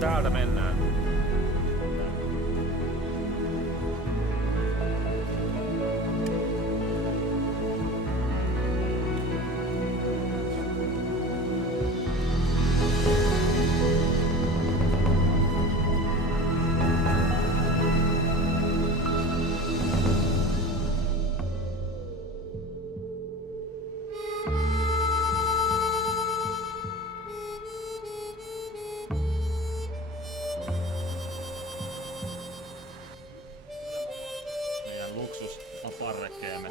Täältä mennään. Parrekkeemme.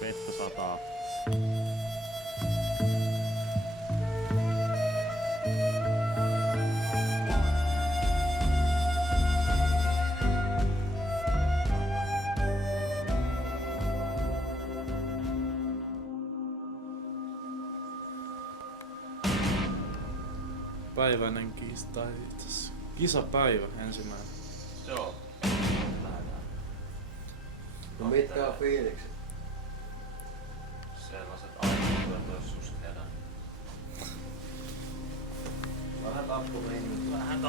Vettä sataa. Päiväinen kiista itse. Kisapäivä ensimmäinen. Joo. Lähdetään. No mitkä on fiilikset? Sellaiset aina jos suskeena. Vähän tappumeininki. Vähän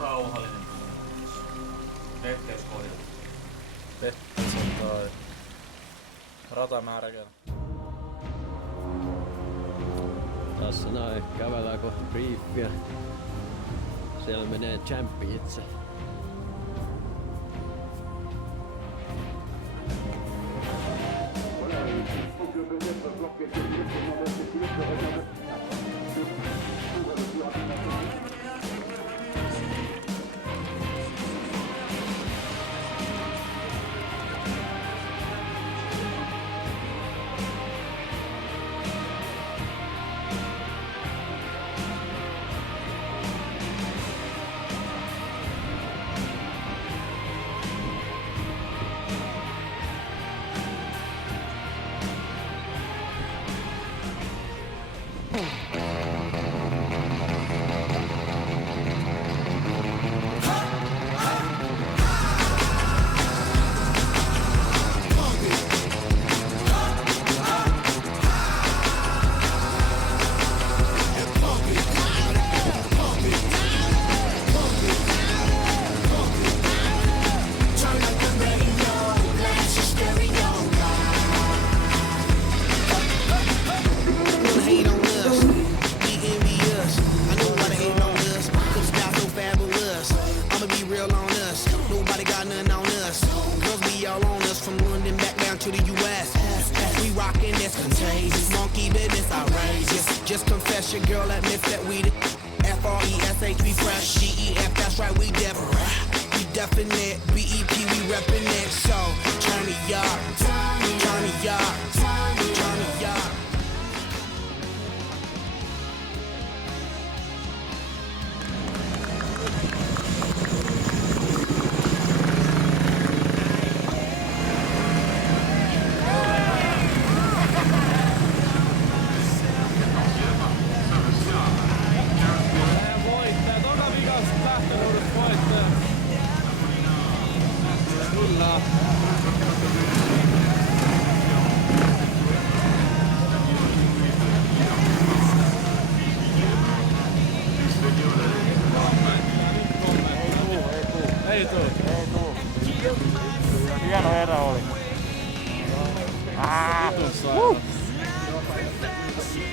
rauhallinen. Retkeyskohdilla. Vettä sataa. Ratamärkänä. Tässä näin, kävellään kohti briefiä. Siellä menee Champi itse. Just confess your girl admits that we the F-R-E-S-H, we fresh, G-E-F, that's right, we def. We definite, B-E-P, we reppin' it. So, turn me up, turn me up, turn me up. Kyllä.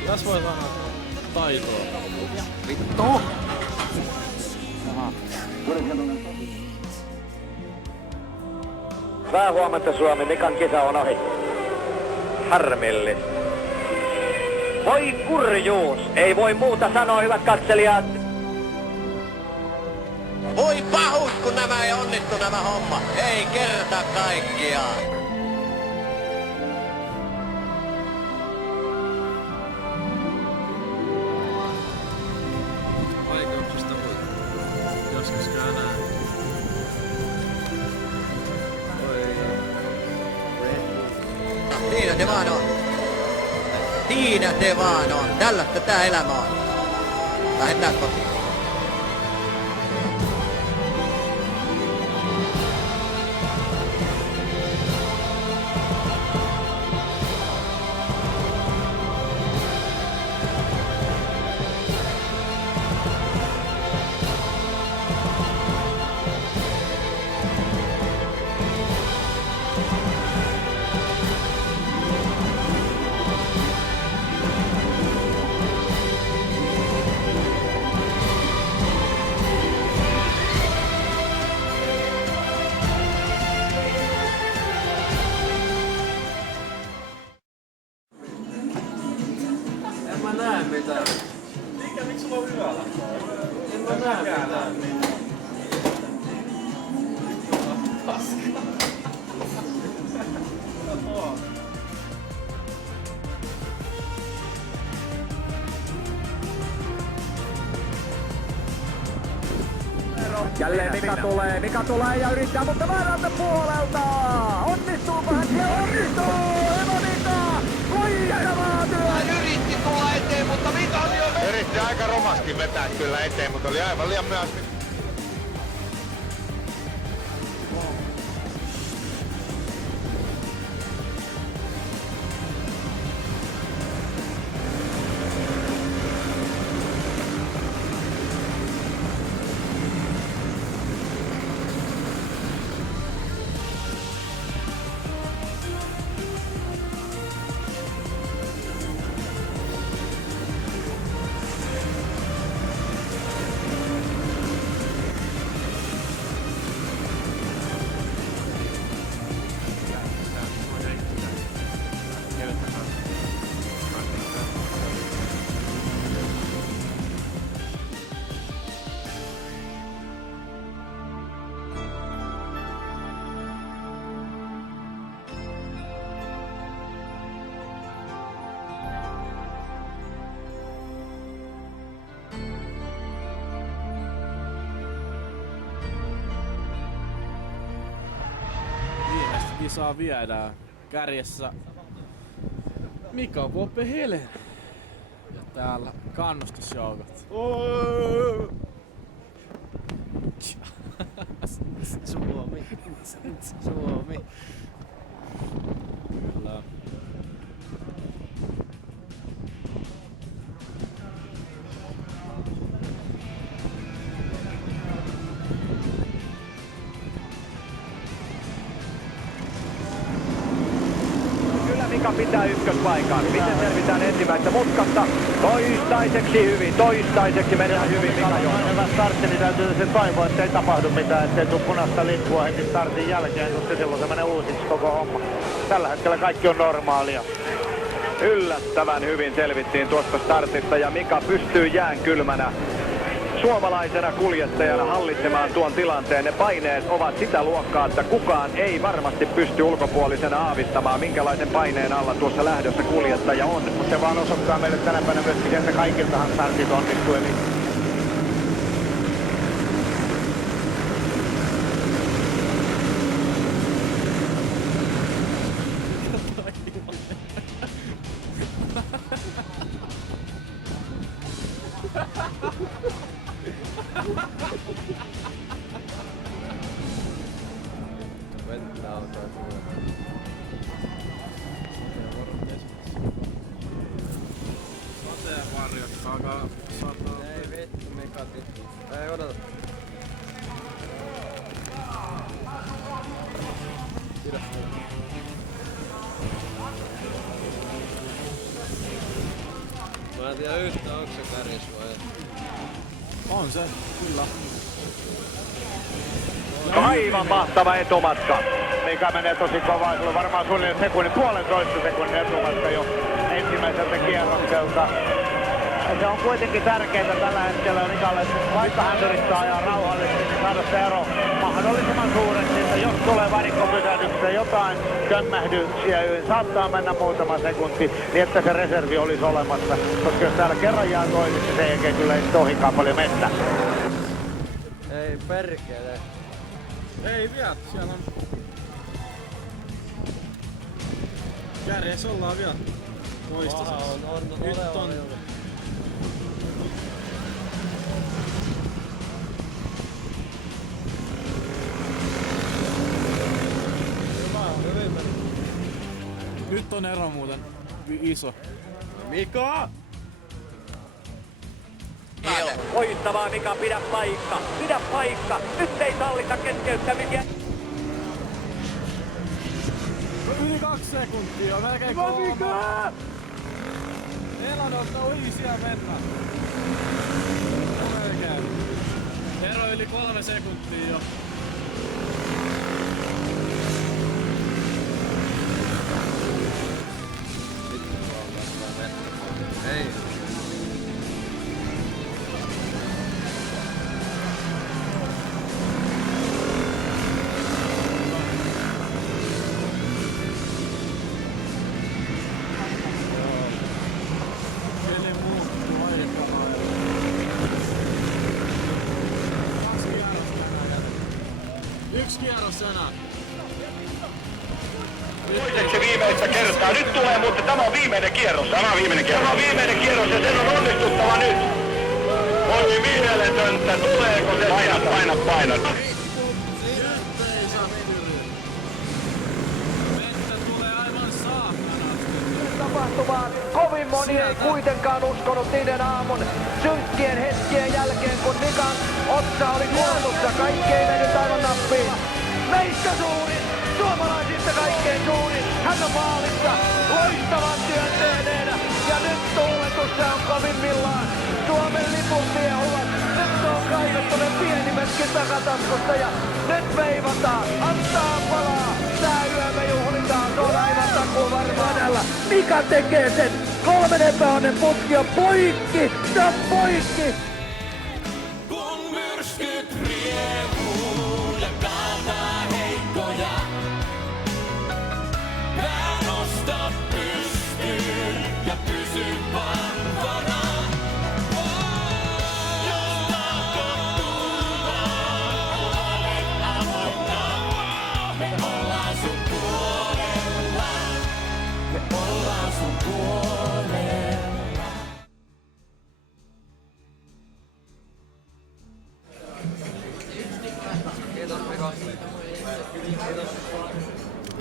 Tässä voi sanoa taitoa. Vittu! Hyvää huomenta Suomi, Mikan kisa on ohi. Harmillista. Voi kurjuus, ei voi muuta sanoa hyvät katselijat. Voi pahuus, kun nämä ei onnistu nämä homma. Ei kerta kaikkiaan. Vaikeuksista voi. Joskus käy näin. Siinä se vaan on. Siinä se vaan on. Tällaista tää elämä on. Lähdetään kotiin. En mä näe mitään. Mikä, miksi sulla on hyvällä? En mä näe mitään. Jälleen Mika tulee ja yrittää, mutta väärältä puolelta. Onnistuuko hän? Se onnistuu! Emo Mika! Loistavaa työ! Hän yritti tulla eteen, mutta Mika oli jo... Yritti aika romasti vetää kyllä eteen, mutta oli aivan liian myöhässä. Viimeistä kisaa viedään. Kärjessä Mika Poppe Helen. Ja täällä kannustusjoukot. Suomi. Suomi. Kyllä. Kyllä Mika pitää ykköspaikan. Miten selvitään ensimmäistä mutkasta? Toistaiseksi hyvin, toistaiseksi menee hyvin Mika jo. Hyvä startti, niin täytyy se toivoa, ettei tapahdu mitään, ettei tule punaista lippua heti startin jälkeen, koska silloin se menee uusiksi koko homma. Tällä hetkellä kaikki on normaalia. Yllättävän hyvin selvittiin tuosta startista ja Mika pystyy jään kylmänä suomalaisena kuljettajana hallitsemaan tuon tilanteen. Ne paineet ovat sitä luokkaa, että kukaan ei varmasti pysty ulkopuolisena aavistamaan, minkälaisen paineen alla tuossa lähdössä kuljettaja on. Mutta se vaan osoittaa meille tänä päivänä myöskin, että kaikiltahan startit onnistuu. Eli Vettä alkaa tulla. Sateen varjot alkaa sataa. Ei vittu, Mika vittu. Ei odota. Pidä. Mä en tiedä yhtään, onko se kärjes vai ei. On se, kyllä. Aivan mahtava etumatka. Mikä menee tosi kovaa, sulla on varmaan suunnilleen sekunnin, 1,5 sekunnin etumatka jo ensimmäiseltä kierrokselta. Se on kuitenkin tärkeää tällä hetkellä Mikalle, vaikka hän yrittää ajaa rauhallisesti, niin saada se ero mahdollisimman suureksi, että jos tulee varikkopysähdyksessä jotain kömmähdyksiä, niin saattaa mennä muutama sekunti, niin että se reservi olisi olemassa, koska jos täällä kerran jää toiseksi, niin sen jälkeen kyllä ei sitten ohikaan paljon mennä. Ei perkele. Ei vielä, siellä on... Kärjessä ollaan vielä. Toistaiseksi. Nyt on... Nyt on ero muuten iso. Mika! Voittavaa Mika, pidä paikka, nyt ei sallita keskeyttämisiä. Yli 2 sekuntia on melkein 3. Nelanolta ohi siellä mennä. Melkein. Ero yli 3 sekuntia jo. Ei. Peli muuttuu aika lailla. 1 kierros enää. Toiseksi viimeistä kertaa. Nyt tulee, mutta tämä on viimeinen kierros. Tämä on viimeinen kierros ja sen on onnistuttava nyt. On mieletöntä. Tuleeko se? Paina. Tapahtumaan kovin moni ei kuitenkaan uskonut niiden aamun synkkien hetkien jälkeen, kun Mikan otsa oli kuoletussa. Kaikki ei mennyt aivan nappiin. Meistä suurin, suomalaisista kaikkein suurin. Hän on maalissa loistavan työn tehneenä ja nyt tuuletussa on kovimmillaan. Suomen lipun miehuvat. Nyt on kaivettu ne pienimmätkin takataskusta ja nyt veivataan. Antaa palaa. Tää yö me juhlitaan. Se on aivan takuu varmaan tällä. Mika tekee sen. 3 epäonnen putki on poikki. Se on poikki. Kun myrskyt riehuu ja kaataa heikkoja, mä nosta pystyyn ja pysy vahvana. Jos tahdot turvaa, olet avoinna. Me ollaan sun puolella. Me ollaan sun puolella.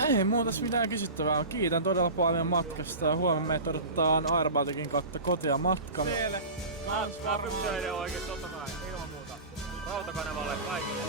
Ei muutas mitään kysyttävää. Kiitän todella paljon matkasta ja huomenna meitä odottaa Air Balticin kautta kotia matka. Mä pystyyn oikein totta kai, ilman muuta. Rautakanavalle kaikille.